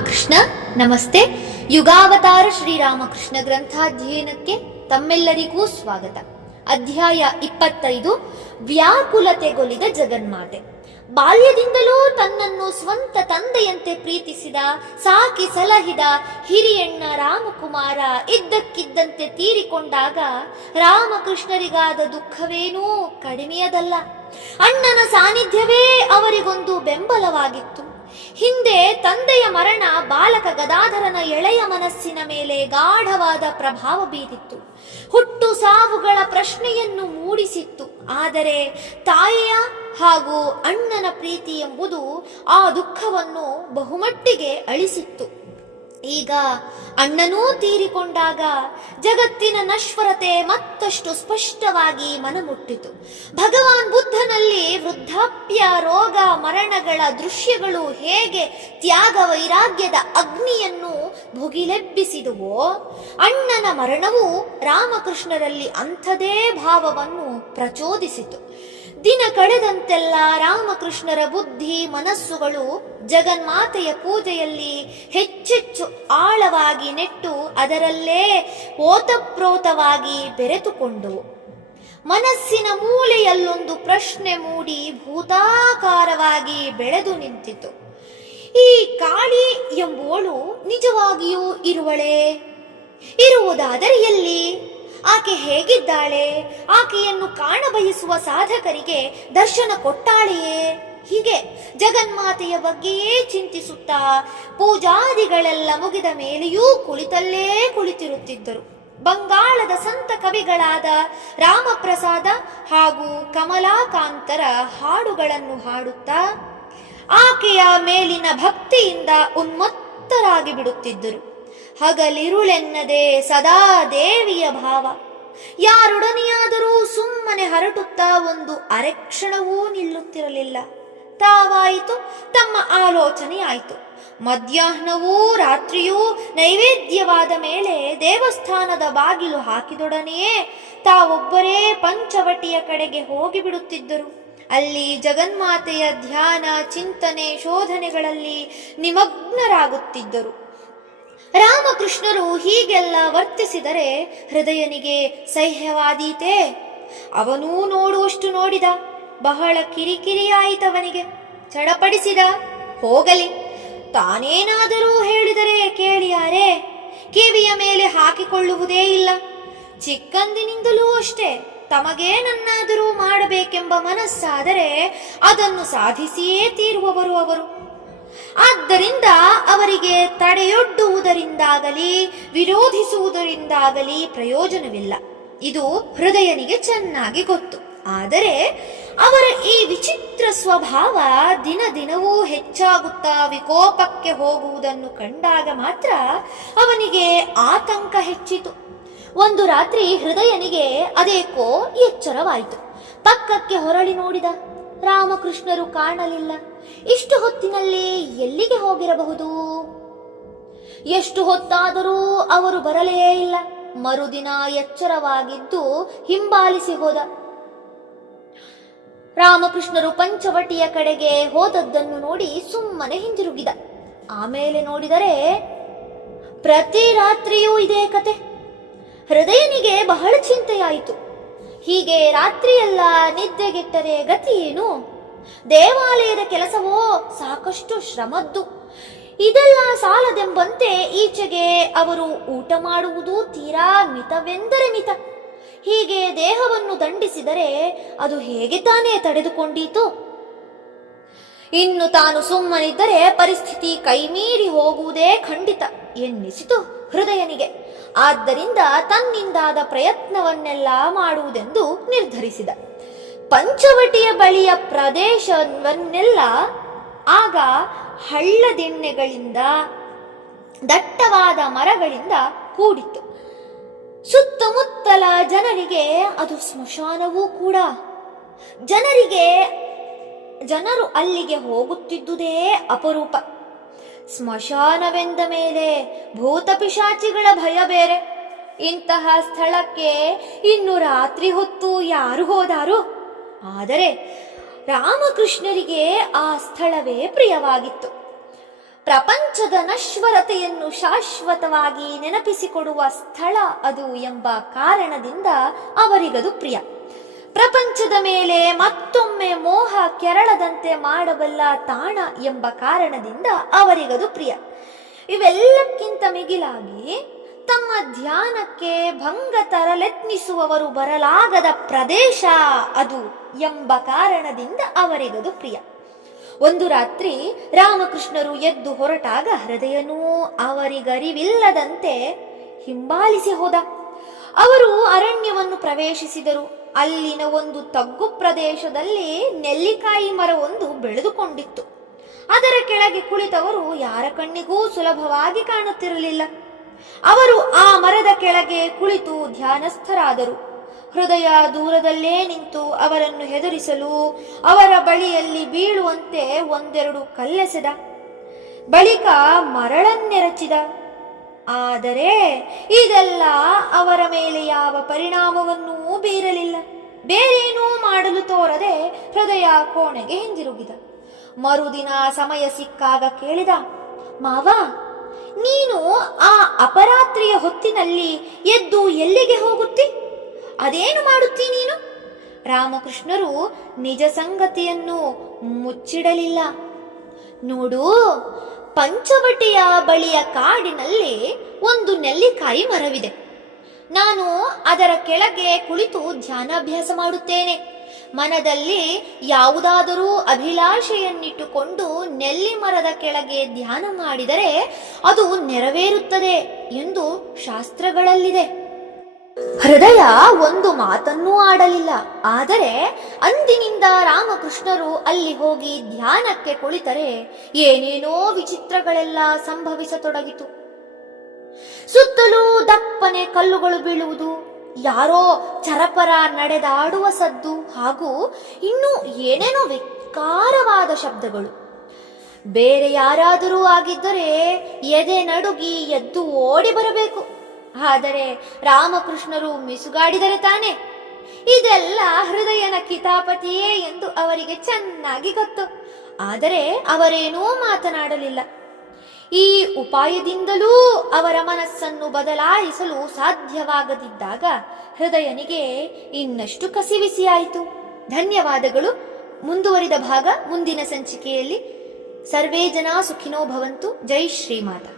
ಕೃಷ್ಣ ನಮಸ್ತೆ. ಯುಗಾವತಾರ ಶ್ರೀರಾಮಕೃಷ್ಣ ಗ್ರಂಥಾಧ್ಯಯನಕ್ಕೆ ತಮ್ಮೆಲ್ಲರಿಗೂ ಸ್ವಾಗತ. ಅಧ್ಯಾಯ ಇಪ್ಪತ್ತೈದು, ವ್ಯಾಕುಲತೆಗೊಲಿದ ಜಗನ್ಮಾತೆ. ಬಾಲ್ಯದಿಂದಲೂ ತನ್ನನ್ನು ಸ್ವಂತ ತಂದೆಯಂತೆ ಪ್ರೀತಿಸಿದ, ಸಾಕಿ ಸಲಹಿದ ಹಿರಿಯಣ್ಣ ರಾಮಕುಮಾರ ಇದ್ದಕ್ಕಿದ್ದಂತೆ ತೀರಿಕೊಂಡಾಗ ರಾಮಕೃಷ್ಣರಿಗಾದ ದುಃಖವೇನೂ ಕಡಿಮೆಯದಲ್ಲ. ಅಣ್ಣನ ಸಾನ್ನಿಧ್ಯವೇ ಅವರಿಗೊಂದು ಬೆಂಬಲವಾಗಿತ್ತು. ಹಿಂದೆ ತಂದೆಯ ಮರಣ ಬಾಲಕ ಗದಾಧರನ ಎಳೆಯ ಮನಸ್ಸಿನ ಮೇಲೆ ಗಾಢವಾದ ಪ್ರಭಾವ ಬೀರಿತ್ತು. ಹುಟ್ಟು ಸಾವುಗಳ ಪ್ರಶ್ನೆಯನ್ನು ಮೂಡಿಸಿತ್ತು. ಆದರೆ ತಾಯಿಯ ಹಾಗೂ ಅಣ್ಣನ ಪ್ರೀತಿ ಎಂಬುದು ಆ ದುಃಖವನ್ನು ಬಹುಮಟ್ಟಿಗೆ ಅಳಿಸಿತ್ತು. ಈಗ ಅಣ್ಣನೂ ತೀರಿಕೊಂಡಾಗ ಜಗತ್ತಿನ ನಶ್ವರತೆ ಮತ್ತಷ್ಟು ಸ್ಪಷ್ಟವಾಗಿ ಮನಮುಟ್ಟಿತು. ಭಗವಾನ್ ಬುದ್ಧನಲ್ಲಿ ವೃದ್ಧಾಪ್ಯ, ರೋಗ, ಮರಣಗಳ ದೃಶ್ಯಗಳು ಹೇಗೆ ತ್ಯಾಗ ವೈರಾಗ್ಯದ ಅಗ್ನಿಯನ್ನು ಭುಗಿಲೆಬ್ಬಿಸಿದುವೋ, ಅಣ್ಣನ ಮರಣವು ರಾಮಕೃಷ್ಣರಲ್ಲಿ ಅಂಥದೇ ಭಾವವನ್ನು ಪ್ರಚೋದಿಸಿತು. ದಿನ ಕಳೆದಂತೆಲ್ಲ ರಾಮಕೃಷ್ಣರ ಬುದ್ಧಿ, ಮನಸ್ಸುಗಳು ಜಗನ್ಮಾತೆಯ ಪೂಜೆಯಲ್ಲಿ ಹೆಚ್ಚೆಚ್ಚು ಆಳವಾಗಿ ನೆಟ್ಟು ಅದರಲ್ಲೇ ಓತಪ್ರೋತವಾಗಿ ಬೆರೆತುಕೊಂಡು ಮನಸ್ಸಿನ ಮೂಲೆಯಲ್ಲೊಂದು ಪ್ರಶ್ನೆ ಮೂಡಿ ಭೂತಾಕಾರವಾಗಿ ಬೆಳೆದು ನಿಂತಿತು. ಈ ಕಾಳಿ ಎಂಬುವಳು ನಿಜವಾಗಿಯೂ ಇರುವಳೆ? ಇರುವುದಾದರೆ ಎಲ್ಲಿ? ಆಕೆ ಹೇಗಿದ್ದಾಳೆ? ಆಕೆಯನ್ನು ಕಾಣಬಯಸುವ ಸಾಧಕರಿಗೆ ದರ್ಶನ ಕೊಟ್ಟಾಳೆಯೇ? ಹೀಗೆ ಜಗನ್ಮಾತೆಯ ಬಗ್ಗೆಯೇ ಚಿಂತಿಸುತ್ತಾ ಪೂಜಾದಿಗಳೆಲ್ಲ ಮುಗಿದ ಮೇಲೆಯೂ ಕುಳಿತಲ್ಲೇ ಕುಳಿತಿರುತ್ತಿದ್ದರು. ಬಂಗಾಳದ ಸಂತ ಕವಿಗಳಾದ ರಾಮಪ್ರಸಾದ ಹಾಗೂ ಕಮಲಾಕಾಂತರ ಹಾಡುಗಳನ್ನು ಹಾಡುತ್ತಾ ಆಕೆಯ ಮೇಲಿನ ಭಕ್ತಿಯಿಂದ ಉನ್ಮತ್ತರಾಗಿ ಬಿಡುತ್ತಿದ್ದರು. ಹಗಲಿರುಳೆನ್ನದೆ ಸದಾ ದೇವಿಯ ಭಾವ. ಯಾರೊಡನೆಯಾದರೂ ಸುಮ್ಮನೆ ಹರಟುತ್ತಾ ಒಂದು ಅರೆಕ್ಷಣವೂ ನಿಲ್ಲುತ್ತಿರಲಿಲ್ಲ. ತಾವಾಯಿತು ತಮ್ಮ ಆಲೋಚನೆಯಾಯಿತು. ಮಧ್ಯಾಹ್ನವೂ ರಾತ್ರಿಯೂ ನೈವೇದ್ಯವಾದ ಮೇಲೆ ದೇವಸ್ಥಾನದ ಬಾಗಿಲು ಹಾಕಿದೊಡನೆಯೇ ತಾವೊಬ್ಬರೇ ಪಂಚವಟಿಯ ಕಡೆಗೆ ಹೋಗಿಬಿಡುತ್ತಿದ್ದರು. ಅಲ್ಲಿ ಜಗನ್ಮಾತೆಯ ಧ್ಯಾನ, ಚಿಂತನೆ, ಶೋಧನೆಗಳಲ್ಲಿ ನಿಮಗ್ನರಾಗುತ್ತಿದ್ದರು. ರಾಮಕೃಷ್ಣರು ಹೀಗೆಲ್ಲ ವರ್ತಿಸಿದರೆ ಹೃದಯನಿಗೆ ಸಹ್ಯವಾದೀತೆ? ಅವನೂ ನೋಡುವಷ್ಟು ನೋಡಿದ. ಬಹಳ ಕಿರಿಕಿರಿಯಾಯಿತವನಿಗೆ. ಚಡಪಡಿಸಿದ, ಹೋಗಲಿ. ತಾನೇನಾದರೂ ಹೇಳಿದರೆ ಕೇಳಿಯಾರೆ ಕಿವಿಯ ಮೇಲೆ ಹಾಕಿಕೊಳ್ಳುವುದೇ ಇಲ್ಲ. ಚಿಕ್ಕಂದಿನಿಂದಲೂ ಅಷ್ಟೇ. ತಮಗೇನನ್ನಾದರೂ ಮಾಡಬೇಕೆಂಬ ಮನಸ್ಸಾದರೆ ಅದನ್ನು ಸಾಧಿಸಿಯೇ ತೀರುವವರು ಅವರು. ಆದ್ದರಿಂದ ಅವರಿಗೆ ತಡೆಯೊಡ್ಡುವುದರಿಂದಾಗಲಿ, ವಿರೋಧಿಸುವುದರಿಂದಾಗಲಿ ಪ್ರಯೋಜನವಿಲ್ಲ. ಇದು ಹೃದಯನಿಗೆ ಚೆನ್ನಾಗಿ ಗೊತ್ತು. ಆದರೆ ಅವರ ಈ ವಿಚಿತ್ರ ಸ್ವಭಾವ ದಿನ ದಿನವೂ ಹೆಚ್ಚಾಗುತ್ತಾ ವಿಕೋಪಕ್ಕೆ ಹೋಗುವುದನ್ನು ಕಂಡಾಗ ಮಾತ್ರ ಅವನಿಗೆ ಆತಂಕ ಹೆಚ್ಚಿತು. ಒಂದು ರಾತ್ರಿ ಹೃದಯನಿಗೆ ಅದೇಕೋ ಎಚ್ಚರವಾಯಿತು. ಪಕ್ಕಕ್ಕೆ ಹೊರಳಿ ನೋಡಿದ, ರಾಮಕೃಷ್ಣರು ಕಾಣಲಿಲ್ಲ. ಇಷ್ಟು ಹೊತ್ತಿನಲ್ಲಿ ಎಲ್ಲಿಗೆ ಹೋಗಿರಬಹುದು? ಎಷ್ಟು ಹೊತ್ತಾದರೂ ಅವರು ಬರಲೇ ಇಲ್ಲ. ಮರುದಿನ ಎಚ್ಚರವಾಗಿದ್ದು ಹಿಂಬಾಲಿಸಿ ಹೋದ. ರಾಮಕೃಷ್ಣರು ಪಂಚವಟಿಯ ಕಡೆಗೆ ಹೋದದ್ದನ್ನು ನೋಡಿ ಸುಮ್ಮನೆ ಹಿಂದಿರುಗಿದ. ಆಮೇಲೆ ನೋಡಿದರೆ ಪ್ರತಿ ರಾತ್ರಿಯೂ ಇದೇ ಕತೆ. ಹೃದಯನಿಗೆ ಬಹಳ ಚಿಂತೆಯಾಯಿತು. ಹೀಗೆ ರಾತ್ರಿಯೆಲ್ಲ ನಿದ್ದೆಗೆಟ್ಟರೆ ಗತಿ ಏನು? ದೇವಾಲಯದ ಕೆಲಸವೋ? ಸಾಕಷ್ಟು ಶ್ರಮದ್ದು. ಇದೆಲ್ಲ ಸಾಲದೆಂಬಂತೆ ಈಚೆಗೆ ಅವರು ಊಟ ಮಾಡುವುದು ತೀರಾ ಮಿತವೆಂದರೆ ಮಿತ. ಹೀಗೆ ದೇಹವನ್ನು ದಂಡಿಸಿದರೆ ಅದು ಹೇಗೆ ತಾನೇ ತಡೆದುಕೊಂಡೀತು? ಇನ್ನು ತಾನು ಸುಮ್ಮನಿದ್ದರೆ ಪರಿಸ್ಥಿತಿ ಕೈಮೀರಿ ಹೋಗುವುದೇ ಖಂಡಿತ ಎನ್ನಿಸಿತು ಹೃದಯನಿಗೆ. ಆದ್ದರಿಂದ ತನ್ನಿಂದಾದ ಪ್ರಯತ್ನವನ್ನೆಲ್ಲ ಮಾಡುವುದೆಂದು ನಿರ್ಧರಿಸಿದ. ಪಂಚವಟಿಯ ಬಳಿಯ ಪ್ರದೇಶವನ್ನೆಲ್ಲ ಆಗ ಹಳ್ಳದಿಣ್ಣೆಗಳಿಂದ ದಟ್ಟವಾದ ಮರಗಳಿಂದ ಕೂಡಿತ್ತು. ಸುತ್ತಮುತ್ತಲ ಜನರಿಗೆ, ಅದು ಸ್ಮಶಾನವೂ ಕೂಡ. ಜನರಿಗೆ, ಜನರು ಅಲ್ಲಿಗೆ ಹೋಗುತ್ತಿದ್ದುದೇ ಅಪರೂಪ. ಸ್ಮಶಾನವೆಂದ ಮೇಲೆ ಭೂತ ಪಿಶಾಚಿಗಳ ಭಯ ಬೇರೆ. ಇಂತಹ ಸ್ಥಳಕ್ಕೆ ಇನ್ನು ರಾತ್ರಿ ಹೊತ್ತು ಯಾರು ಹೋದಾರು? ಆದರೆ ರಾಮಕೃಷ್ಣರಿಗೆ ಆ ಸ್ಥಳವೇ ಪ್ರಿಯವಾಗಿತ್ತು. ಪ್ರಪಂಚದ ನಶ್ವರತೆಯನ್ನು ಶಾಶ್ವತವಾಗಿ ನೆನಪಿಸಿಕೊಡುವ ಸ್ಥಳ ಅದು ಎಂಬ ಕಾರಣದಿಂದ ಅವರಿಗದು ಪ್ರಿಯ. ಪ್ರಪಂಚದ ಮೇಲೆ ಮತ್ತೊಮ್ಮೆ ಮೋಹ ಕೆರಳದಂತೆ ಮಾಡಬಲ್ಲ ತಾಣ ಎಂಬ ಕಾರಣದಿಂದ ಅವರಿಗದು ಪ್ರಿಯ. ಇವೆಲ್ಲಕ್ಕಿಂತ ಮಿಗಿಲಾಗಿ ತಮ್ಮ ಧ್ಯಾನಕ್ಕೆ ಭಂಗ ತರಲೆತ್ನಿಸುವವರು ಬರಲಾಗದ ಪ್ರದೇಶ ಅದು ಎಂಬ ಕಾರಣದಿಂದ ಅವರಿಗದು ಪ್ರಿಯ. ಒಂದು ರಾತ್ರಿ ರಾಮಕೃಷ್ಣರು ಎದ್ದು ಹೊರಟಾಗ ಹೃದಯನೂ ಅವರಿಗರಿವಿಲ್ಲದಂತೆ ಹಿಂಬಾಲಿಸಿ ಹೋದ. ಅವರು ಅರಣ್ಯವನ್ನು ಪ್ರವೇಶಿಸಿದರು. ಅಲ್ಲಿನ ಒಂದು ತಗ್ಗು ಪ್ರದೇಶದಲ್ಲಿ ನೆಲ್ಲಿಕಾಯಿ ಮರವೊಂದು ಬೆಳೆದುಕೊಂಡಿತ್ತು. ಅದರ ಕೆಳಗೆ ಕುಳಿತವರು ಯಾರ ಕಣ್ಣಿಗೂ ಸುಲಭವಾಗಿ ಕಾಣುತ್ತಿರಲಿಲ್ಲ. ಅವರು ಆ ಮರದ ಕೆಳಗೆ ಕುಳಿತು ಧ್ಯಾನಸ್ಥರಾದರು. ಹೃದಯ ದೂರದಲ್ಲೇ ನಿಂತು ಅವರನ್ನು ಹೆದರಿಸಲು ಅವರ ಬಳಿಯಲ್ಲಿ ಬೀಳುವಂತೆ ಒಂದೆರಡು ಕಲ್ಲೆಸೆದ. ಬಳಿಕ ಮರಳನ್ನೆರಚಿದ. ಆದರೆ ಇದೆಲ್ಲ ಅವರ ಮೇಲೆ ಯಾವ ಪರಿಣಾಮವನ್ನೂ ಬೀರಲಿಲ್ಲ. ಬೇರೇನೂ ಮಾಡಲು ತೋರದೆ ಹೃದಯ ಕೋಣೆಗೆ ಹಿಂದಿರುಗಿದ. ಮರುದಿನ ಸಮಯ ಸಿಕ್ಕಾಗ ಕೇಳಿದ, ಮಾವ, ನೀನು ಆ ಅಪರಾತ್ರಿಯ ಹೊತ್ತಿನಲ್ಲಿ ಎದ್ದು ಎಲ್ಲಿಗೆ ಹೋಗುತ್ತಿ? ಅದೇನು ಮಾಡುತ್ತೀ ನೀನು? ರಾಮಕೃಷ್ಣರು ನಿಜ ಸಂಗತಿಯನ್ನು ಮುಚ್ಚಿಡಲಿಲ್ಲ. ನೋಡು, ಪಂಚವಟಿಯ ಬಳಿಯ ಕಾಡಿನಲ್ಲಿ ಒಂದು ನೆಲ್ಲಿಕಾಯಿ ಮರವಿದೆ. ನಾನು ಅದರ ಕೆಳಗೆ ಕುಳಿತು ಧ್ಯಾನಾಭ್ಯಾಸ ಮಾಡುತ್ತೇನೆ. ಮನದಲ್ಲಿ ಯಾವುದಾದರೂ ಅಭಿಲಾಷೆಯನ್ನಿಟ್ಟುಕೊಂಡು ನೆಲ್ಲಿ ಮರದ ಕೆಳಗೆ ಧ್ಯಾನ ಮಾಡಿದರೆ ಅದು ನೆರವೇರುತ್ತದೆ ಎಂದು ಶಾಸ್ತ್ರಗಳಲ್ಲಿದೆ. ಹೃದಯ ಒಂದು ಮಾತನ್ನೂ ಆಡಲಿಲ್ಲ. ಆದರೆ ಅಂದಿನಿಂದ ರಾಮಕೃಷ್ಣರು ಅಲ್ಲಿ ಹೋಗಿ ಧ್ಯಾನಕ್ಕೆ ಕುಳಿತರೆ ಏನೇನೋ ವಿಚಿತ್ರಗಳೆಲ್ಲ ಸಂಭವಿಸತೊಡಗಿತು. ಸುತ್ತಲೂ ದಪ್ಪನೆ ಕಲ್ಲುಗಳು ಬೀಳುವುದು, ಯಾರೋ ಚರಪರ ನಡೆದಾಡುವ ಸದ್ದು ಹಾಗೂ ಇನ್ನೂ ಏನೇನೋ ವಿಕಾರವಾದ ಶಬ್ದಗಳು. ಬೇರೆ ಯಾರಾದರೂ ಆಗಿದ್ದರೆ ಎದೆ ನಡುಗಿ ಎದ್ದು ಓಡಿ ಬರಬೇಕು. ಆದರೆ ರಾಮಕೃಷ್ಣರು ಮಿಸುಗಾಡಿದರೆ ತಾನೆ? ಇದೆಲ್ಲ ಹೃದಯನ ಕಿತಾಪತಿಯೇ ಎಂದು ಅವರಿಗೆ ಚೆನ್ನಾಗಿ ಗೊತ್ತು. ಆದರೆ ಅವರೇನೂ ಮಾತನಾಡಲಿಲ್ಲ. ಈ ಉಪಾಯದಿಂದಲೂ ಅವರ ಮನಸ್ಸನ್ನು ಬದಲಾಯಿಸಲು ಸಾಧ್ಯವಾಗದಿದ್ದಾಗ ಹೃದಯನಿಗೆ ಇನ್ನಷ್ಟು ಕಸಿವಿಸಿಯಾಯಿತು. ಧನ್ಯವಾದಗಳು. ಮುಂದುವರಿದ ಭಾಗ ಮುಂದಿನ ಸಂಚಿಕೆಯಲ್ಲಿ. ಸರ್ವೇ ಜನ ಸುಖಿನೋ ಭವಂತು. ಜೈ ಶ್ರೀಮಾತ.